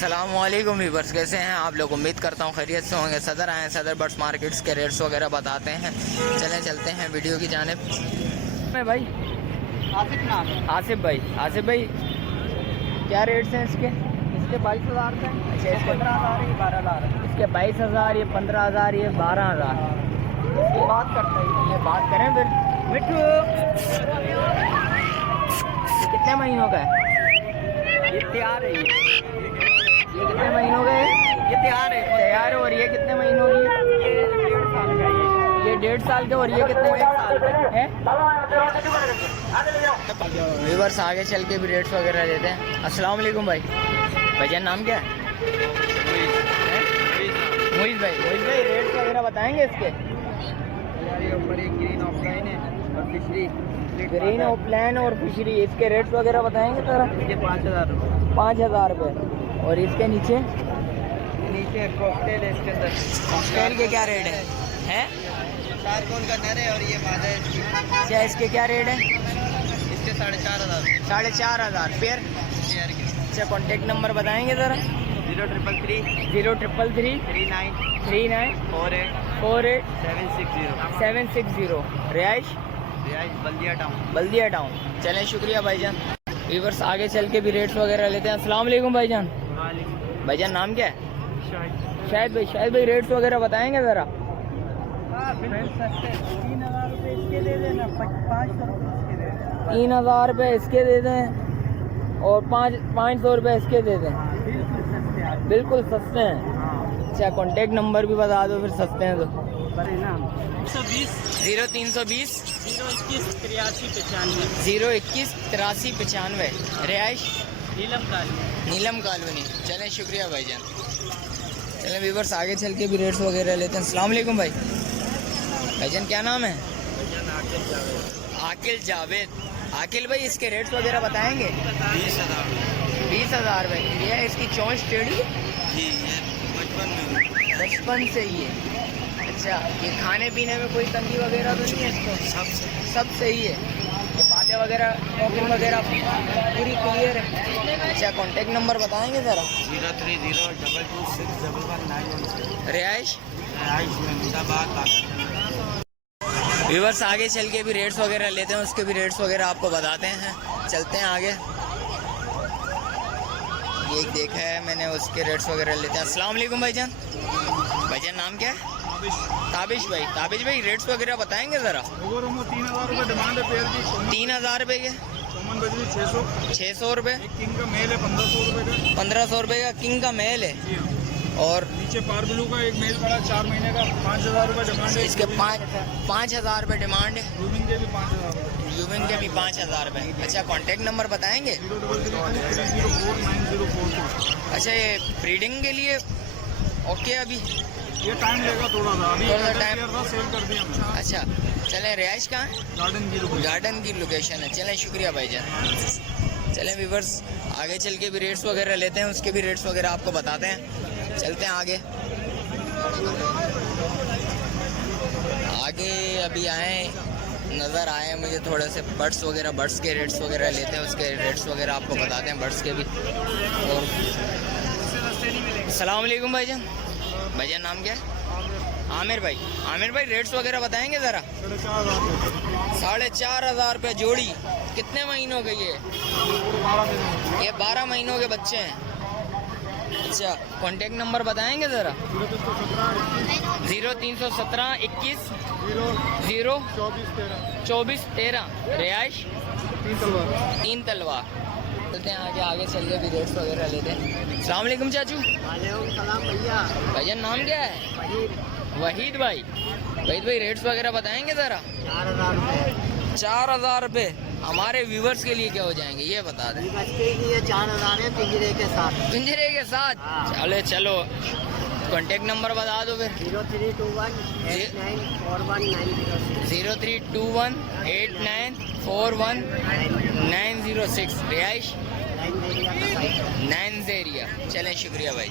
अस्सलामुअलैकुम व्यूअर्स, कैसे हैं आप लोग। उम्मीद करता हूँ खैरियत से होंगे। सदर आए हैं, सदर बर्ड्स मार्केट्स के रेट्स वगैरह बताते हैं। चलें चलते हैं वीडियो की जानिब। मैं भाई आसिफ भाई क्या रेट्स हैं इसके? 22,000 का। अच्छा, इसके 15,000 ये 12,000 है। इसके 22,000, ये 15,000, ये 12,000। इसकी बात करते हैं। ये बात करें फिर। मिठू, ये कितने महीनों का है? ये तैयार है। ये कितने महीनों का है? ये तैयार है। तैयार है। और ये कितने महीनों की है? ये 1.5 साल का है। ये 1.5 साल के। और ये कितने साल का है? व्यूअर्स आगे चल के भी रेट्स वगैरह लेते हैं। अस्सलाम वालेकुम भाई। भैया नाम क्या है? मोहित भाई रेट्स वगैरह बताएंगे इसके? ऊपर एक ग्रीन ऑफलाइन है और फिशरी ग्रीन ऑफलाइन और फिशरी, इसके रेट्स वगैरह बताएंगे सर? ये 5,000 रुपये। 5,000 रुपये। और इसके नीचे कॉकटेल है। इसके अंदर कॉकटेल के क्या रेट है? हैं? चारकोल का नर है और ये मादा है इसकी। क्या इसके क्या रेट है? इसके 4,500। 4,500 पेयर। शेयर के अच्छा, कॉन्टेक्ट नंबर बताएंगे ज़रा? 0333 39 48 760। रिहाइश बल्दिया टाउन। चलें, शुक्रिया भाईजान। व्यूअर्स आगे चल के भी रेट्स वगैरह लेते हैं। अस्सलाम वालेकुम भाईजान। भाईजान नाम क्या है? शायद भाई रेट्स वगैरह बताएंगे ज़रा? 3,000 रुपये इसके दे देना। 500 रुपये इसके दे देना। 3,000 रुपये इसके दे दें और 500 रुपये इसके दे दें। बिल्कुल सस्ते हैं। अच्छा, कॉन्टेक्ट नंबर भी बता दो फिर, सस्ते हैं तो। 0320 021 83 95। रिहाइश नीलम कॉलोनी। चलें, शुक्रिया भाईजान। चलें व्यूअर्स आगे चल के भी रेट्स वगैरह लेते हैं। अस्सलाम वालेकुम भाई। भाईजान क्या नाम है? आकिल जावेद। आकिल भाई इसके रेट्स वगैरह बताएंगे? 20,000 भाई। ये है इसकी चोंच टेढ़ी जी, ये बचपन से ही है। अच्छा, ये खाने पीने में कोई तंगी वगैरह तो नहीं है इसको? सब सही है। ये बातें वगैरह टोकन वगैरह पूरी क्लियर है। अच्छा, कॉन्टेक्ट नंबर बताएंगे ज़रा? 03022611916। रिहाइश में व्यूअर्स आगे चल के भी रेट्स वगैरह लेते हैं, उसके भी रेट्स वगैरह आपको बताते हैं। चलते हैं आगे। ये एक देखा है मैंने, उसके रेट्स वगैरह लेते हैं। अस्सलाम वालेकुम भाईजान। भाईजान नाम क्या है? ताबिश भाई रेट्स वगैरह बताएंगे ज़रा? 3,000 रुपये डिमांड है पेयर की। 3,000 रुपये के। 600 रुपये। किंग का मेल है 1,500 रुपये का। 1,500 रुपये का किंग का मेल है। और नीचे पारब्लू का एक मेल पड़ा 4 महीने का, 5,000 रुपये डिमांड है। इसके 5,000 रुपये डिमांड है। यूमिंग के भी 5,000 रुपये। यूमिन के भी 5,000 रुपये। अच्छा, कॉन्टेक्ट नंबर बताएंगे? 03323049044। अच्छा, ये ब्रीडिंग के लिए ओके अभी? ये टाइम लेगा थोड़ा सा, अभी थोड़ा टाइम सेल कर दिया हमने। अच्छा, चलें। रिहाइश कहाँ है? गार्डन की लोकेशन है। चलें, शुक्रिया भाईजान। चलें व्यूअर्स आगे चल के भी रेट्स वगैरह लेते हैं, उसके भी रेट्स वगैरह आपको बताते हैं। चलते हैं आगे। अभी नज़र आए मुझे थोड़े से बर्ड्स वगैरह, बर्ड्स के रेट्स वगैरह लेते हैं, उसके रेट्स वगैरह आपको बताते हैं बर्ड्स के भी। और अस्सलाम वालेकुम भाईजान। भाईजान नाम क्या है? आमिर भाई रेट्स वगैरह बताएंगे ज़रा? 4,500 रुपये जोड़ी। कितने महीनों के ये 12 महीनों के बच्चे हैं। अच्छा, कॉन्टेक्ट नंबर बताएंगे ज़रा? 0317 21 0 24 13। रिहाइश 3 तलवार। चलते हैं आगे चल के भी रेट्स वगैरह लेते हैं। अस्सलाम वालेकुम चाचू। वालेकुम सलाम भैया। भैया नाम क्या है? वहीद भाई रेट्स वगैरह बताएंगे ज़रा? 4,000 रुपये। 4,000 रुपये। हमारे व्यूवर्स के लिए क्या हो जाएंगे ये बता दें? बच्चे के लिए 4,000 है, पिंजरे के साथ। चलो चलो, कॉन्टेक्ट नंबर बता दो फिर। 0321 8941 0321 8941 906। रिहाइश 9 एरिया। चलें, शुक्रिया भाई।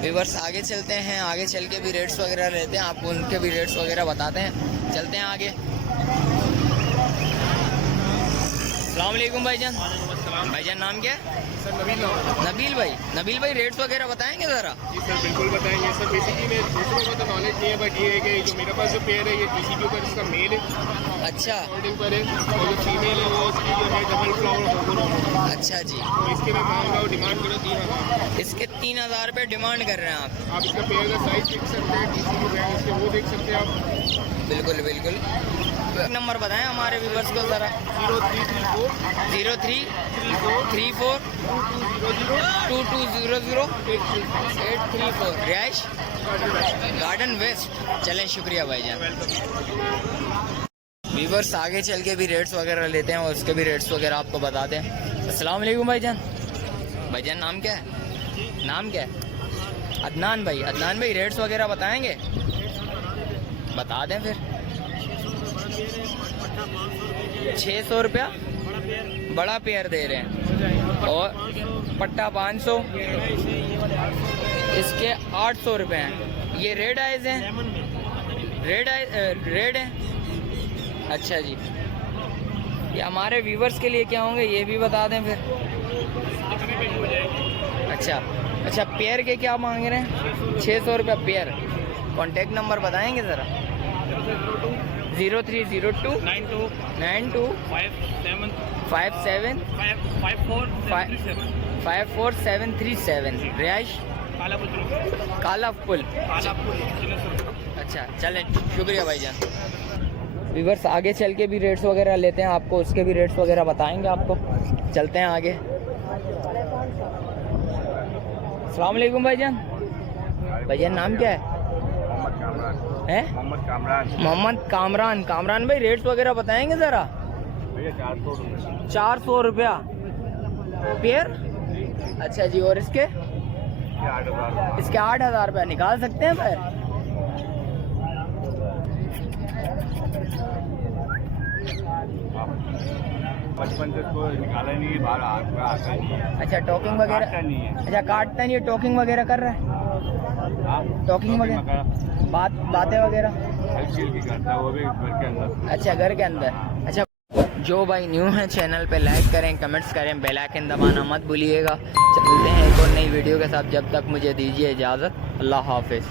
व्यूअर्स आगे चलते हैं, आगे चल के भी रेट्स वगैरह लेते हैं, आपको उनके भी रेट्स वगैरह बताते हैं। चलते हैं आगे। अस्सलाम वालेकुम भाईजान। भाईजान नाम क्या है? नबील भाई रेट्स वगैरह बताएंगे ज़रा। जी सर बिल्कुल बताएंगे सर। बेसिकली मैं दूसरों को तो नॉलेज नहीं है, बट ये है कि जो मेरे पास जो पेयर है ये TCQ पर इसका मेल है, अच्छा होल्डिंग पर है, और जो फीमेल है वो इसकी जो है डबल फ्लावर होगा। अच्छा जी, तो इसके मैं मांग रहा हूँ, डिमांड करो 3000। इसके 3000 रुपये डिमांड कर रहे हैं आप इसका पेयर का साइज देख सकते हैं, TCQ ब्रांड इसके वो देख सकते हैं आप। बिल्कुल बिल्कुल। नंबर बताएं हमारे व्यूवर्स को ज़रा। 0334 2200 834 रिहाइश गार्डन वेस्ट। चलें, शुक्रिया भाईजान। व्यूवर्स आगे चल के भी रेट्स वगैरह लेते हैं और उसके भी रेट्स वगैरह आपको बताते हैं। अस्सलाम वालेकुम भाईजान। भाईजान नाम क्या है? नाम क्या है? अदनान भाई रेट्स वगैरह बताएंगे? बता दें फिर। 600 रुपया बड़ा पेयर दे रहे हैं, और पट्टा 500, इसके 800 रुपये हैं। ये रेड आइज हैं, रेड है। अच्छा जी, ये हमारे व्यूवर्स के लिए क्या होंगे ये भी बता दें फिर। अच्छा पेयर के क्या मांग रहे हैं? 600 रुपया पेयर। कॉन्टेक्ट नंबर बताएंगे ज़रा। 0302 92 57 54737 रिहाइश काला पुल। अच्छा चलें, शुक्रिया भाईजान। व्यूवर्स आगे चल के भी रेट्स वगैरह लेते हैं, आपको उसके भी रेट्स वगैरह बताएंगे आपको। चलते हैं आगे। अस्सलाम वालेकुम भाईजान। भाईजान नाम क्या है? मोहम्मद कामरान भाई रेट्स वगैरह बताएंगे ज़रा। 400 रुपया पेयर। अच्छा जी, और इसके 8000 रुपया निकाल सकते हैं फिर। बचपन से तो निकाला नहीं, बाहर आता नहीं है। अच्छा टॉकिंग वगैरह नहीं है। अच्छा काटता नहीं है, टॉकिंग वगैरह कर रहा है। टॉकिंग वगैरह बातें वगैरह हल्की करता है, वो भी घर के अंदर। अच्छा घर के अंदर। अच्छा जो भाई न्यू है चैनल पे लाइक करें, कमेंट्स करें, बेल आइकन दबाना मत भूलिएगा। चलते हैं एक और नई वीडियो के साथ, जब तक मुझे दीजिए इजाज़त। अल्लाह हाफिज़।